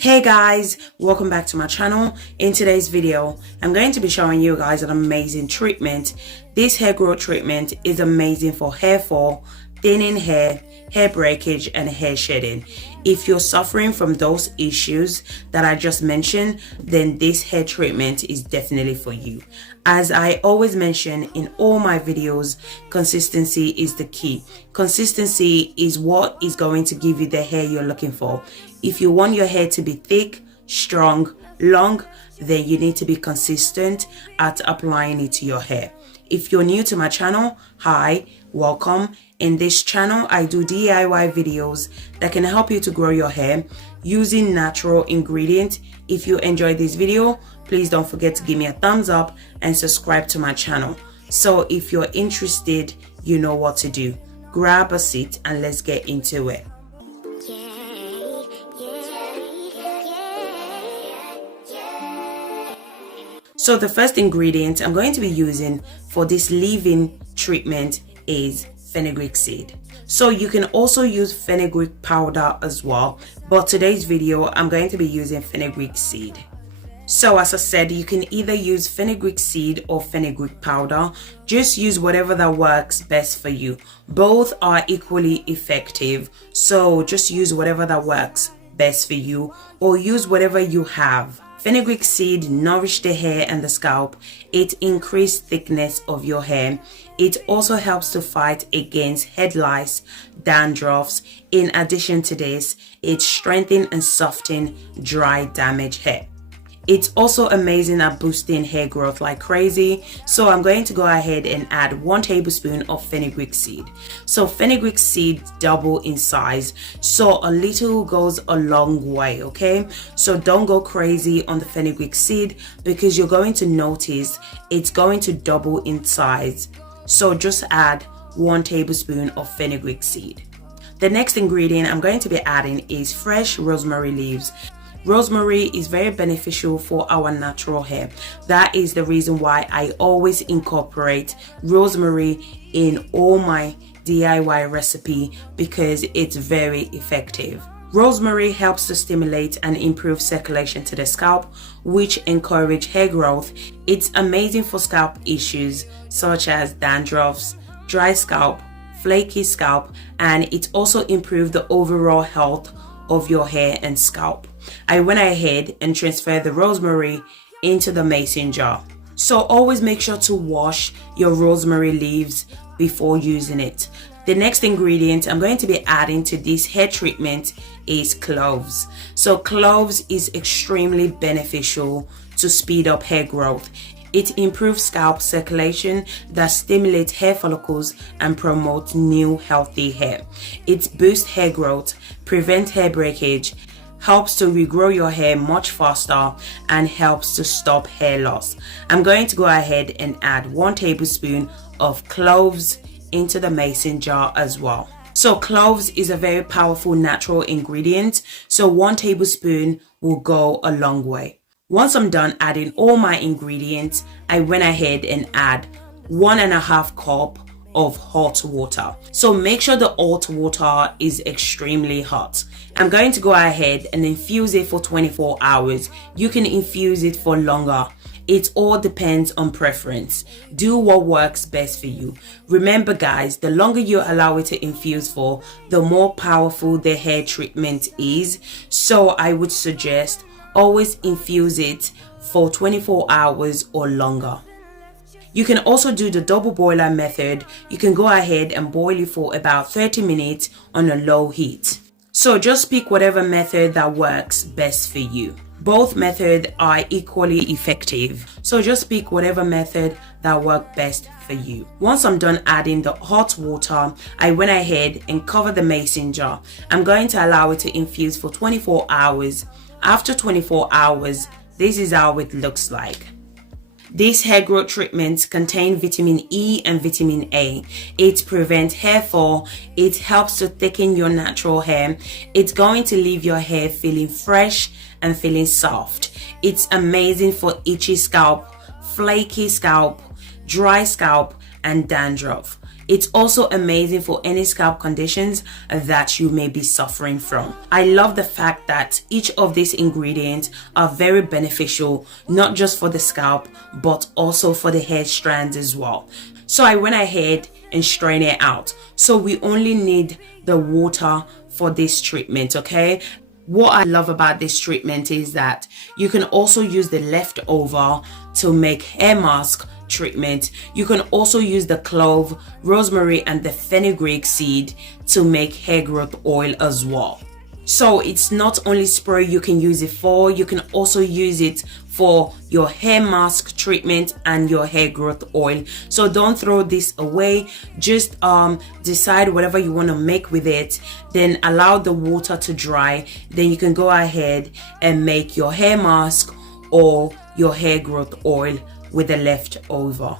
Hey guys, welcome back to my channel. In today's video, I'm going to be showing you guys an amazing treatment. This hair growth treatment is amazing for hair fall, thinning hair, hair breakage, and hair shedding. If you're suffering from those issues that I just mentioned, then this hair treatment is definitely for you. As I always mention in all my videos, consistency is the key. Consistency is what is going to give you the hair you're looking for. If you want your hair to be thick, strong, long, then you need to be consistent at applying it to your hair. If you're new to my channel, hi, welcome. In this channel, I do DIY videos that can help you to grow your hair using natural ingredients. If you enjoyed this video, please don't forget to give me a thumbs up and subscribe to my channel. So if you're interested, you know what to do. Grab a seat and let's get into it. So the first ingredient I'm going to be using for this leave-in treatment is fenugreek seed. So you can also use fenugreek powder as well, but today's video I'm going to be using fenugreek seed. So as I said, you can either use fenugreek seed or fenugreek powder. Just use whatever that works best for you. Both are equally effective, so just use whatever that works best for you or use whatever you have. Fenugreek seed nourish the hair and the scalp. It increases thickness of your hair. It also helps to fight against head lice, dandruffs. In addition to this, it strengthens and softens dry, damaged hair. It's also amazing at boosting hair growth like crazy. So I'm going to go ahead and add 1 tablespoon of fenugreek seed. So fenugreek seed double in size. So a little goes a long way, okay? So don't go crazy on the fenugreek seed because you're going to notice it's going to double in size. So just add 1 tablespoon of fenugreek seed. The next ingredient I'm going to be adding is fresh rosemary leaves. Rosemary is very beneficial for our natural hair. That is the reason why I always incorporate rosemary in all my DIY recipe because it's very effective. Rosemary helps to stimulate and improve circulation to the scalp, which encourage hair growth. It's amazing for scalp issues such as dandruffs, dry scalp, flaky scalp, and it also improves the overall health of your hair and scalp. I went ahead and transferred the rosemary into the mason jar. So always make sure to wash your rosemary leaves before using it. The next ingredient I'm going to be adding to this hair treatment is cloves. So cloves is extremely beneficial to speed up hair growth. It improves scalp circulation that stimulates hair follicles and promotes new healthy hair. It boosts hair growth, prevents hair breakage, helps to regrow your hair much faster, and helps to stop hair loss. I'm going to go ahead and add 1 tablespoon of cloves into the mason jar as well. So cloves is a very powerful natural ingredient, so 1 tablespoon will go a long way. Once I'm done adding all my ingredients, I went ahead and add 1.5 cup of hot water. So make sure the hot water is extremely hot. I'm going to go ahead and infuse it for 24 hours. You can infuse it for longer. It all depends on preference. Do what works best for you. Remember guys, the longer you allow it to infuse for, the more powerful the hair treatment is. So I would suggest always infuse it for 24 hours or longer. You can also do the double boiler method. You can go ahead and boil it for about 30 minutes on a low heat. So just pick whatever method that works best for you. Both methods are equally effective. So just pick whatever method that works best for you. Once I'm done adding the hot water, I went ahead and covered the mason jar. I'm going to allow it to infuse for 24 hours. After 24 hours, this is how it looks like. These hair growth treatments contain vitamin E and vitamin A. It prevents hair fall. It helps to thicken your natural hair. It's going to leave your hair feeling fresh and feeling soft. It's amazing for itchy scalp, flaky scalp, dry scalp, and dandruff. It's also amazing for any scalp conditions that you may be suffering from. I love the fact that each of these ingredients are very beneficial, not just for the scalp, but also for the hair strands as well. So I went ahead and strained it out. So we only need the water for this treatment, okay? What I love about this treatment is that you can also use the leftover to make hair mask treatment. You can also use the clove, rosemary, and the fenugreek seed to make hair growth oil as well. So it's not only spray you can use it for, you can also use it for your hair mask treatment and your hair growth oil. So don't throw this away. Just decide whatever you want to make with it, then allow the water to dry. Then you can go ahead and make your hair mask or your hair growth oil with the leftover.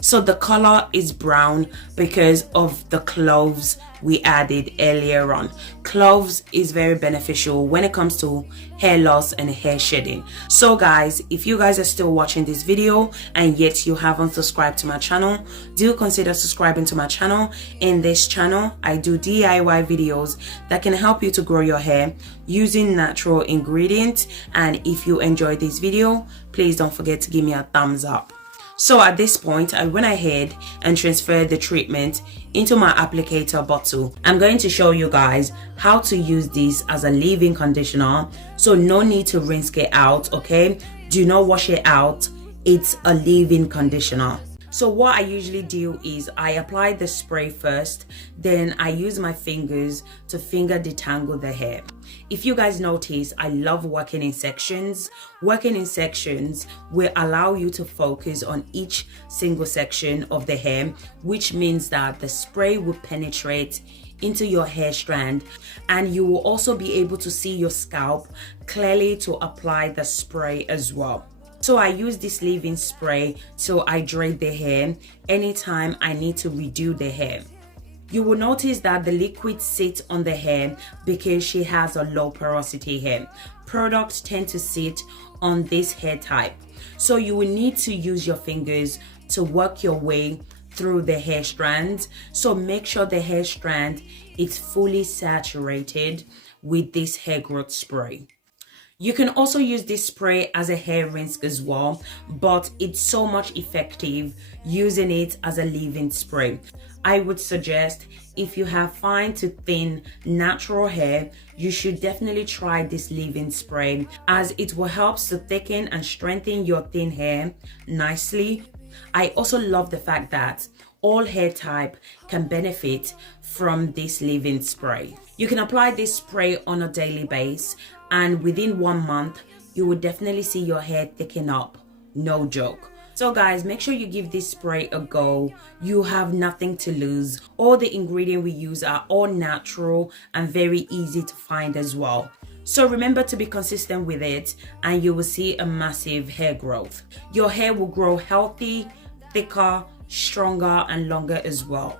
So the color is brown because of the cloves we added earlier on. Cloves is very beneficial when it comes to hair loss and hair shedding. So guys, if you guys are still watching this video and yet you haven't subscribed to my channel, do consider subscribing to my channel. In this channel, I do DIY videos that can help you to grow your hair using natural ingredients. And if you enjoyed this video, please don't forget to give me a thumbs up. So at this point, I went ahead and transferred the treatment into my applicator bottle. I'm going to show you guys how to use this as a leave-in conditioner. So no need to rinse it out, okay? Do not wash it out. It's a leave-in conditioner. So what I usually do is I apply the spray first, then I use my fingers to finger detangle the hair. If you guys notice, I love working in sections. Working in sections will allow you to focus on each single section of the hair, which means that the spray will penetrate into your hair strand, and you will also be able to see your scalp clearly to apply the spray as well. So I use this leave-in spray to hydrate the hair anytime I need to redo the hair. You will notice that the liquid sits on the hair because she has a low porosity hair. Products tend to sit on this hair type. So you will need to use your fingers to work your way through the hair strands. So make sure the hair strand is fully saturated with this hair growth spray. You can also use this spray as a hair rinse as well, but it's so much effective using it as a leave-in spray. I would suggest if you have fine to thin natural hair, you should definitely try this leave-in spray, as it will help to thicken and strengthen your thin hair nicely. I also love the fact that all hair type can benefit from this leave-in spray. You can apply this spray on a daily basis, and within 1 month, you will definitely see your hair thicken up. No joke. So guys, make sure you give this spray a go. You have nothing to lose. All the ingredients we use are all natural and very easy to find as well. So remember to be consistent with it and you will see a massive hair growth. Your hair will grow healthy, thicker, stronger and longer as well.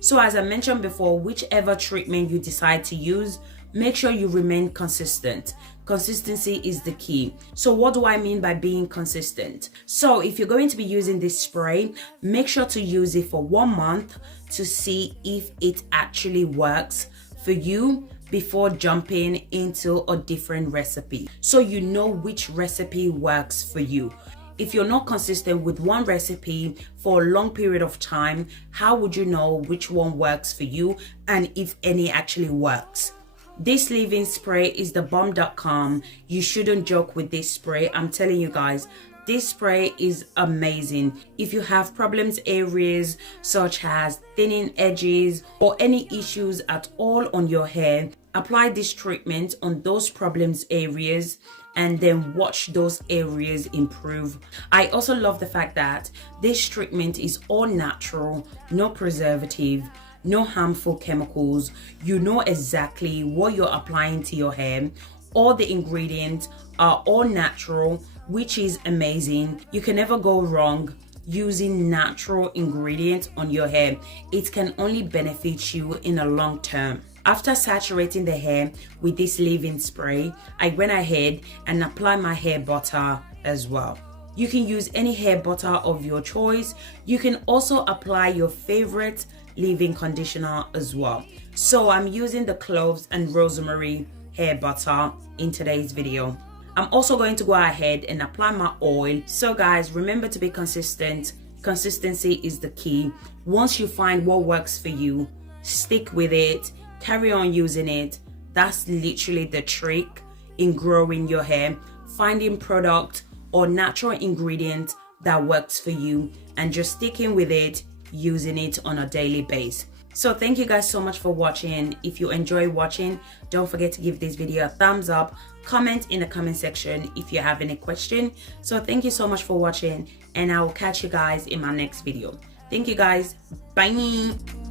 So as I mentioned before, whichever treatment you decide to use, make sure you remain consistent. Consistency is the key. So what do I mean by being consistent? So if you're going to be using this spray, make sure to use it for 1 month to see if it actually works for you before jumping into a different recipe, so you know which recipe works for you. If you're not consistent with one recipe for a long period of time, how would you know which one works for you and if any actually works? This leave-in spray is the bomb.com. You shouldn't joke with this spray. I'm telling you guys, this spray is amazing. If you have problems areas such as thinning edges or any issues at all on your hair, apply this treatment on those problems areas and then watch those areas improve. I also love the fact that this treatment is all natural, no preservative, no harmful chemicals. You know exactly what you're applying to your hair. All the ingredients are all natural, which is amazing. You can never go wrong using natural ingredients on your hair. It can only benefit you in a long term. After saturating the hair with this leave-in spray, I went ahead and applied my hair butter as well. You can use any hair butter of your choice. You can also apply your favorite leave-in conditioner as well. So I'm using the Cloves and Rosemary hair butter in today's video. I'm also going to go ahead and apply my oil. So guys, remember to be consistent. Consistency is the key. Once you find what works for you, stick with it, carry on using it. That's literally the trick in growing your hair. Finding product or natural ingredient that works for you and just sticking with it, using it on a daily basis. So thank you guys so much for watching. If you enjoy watching, don't forget to give this video a thumbs up, comment in the comment section if you have any question. So thank you so much for watching, and I will catch you guys in my next video. Thank you guys. Bye.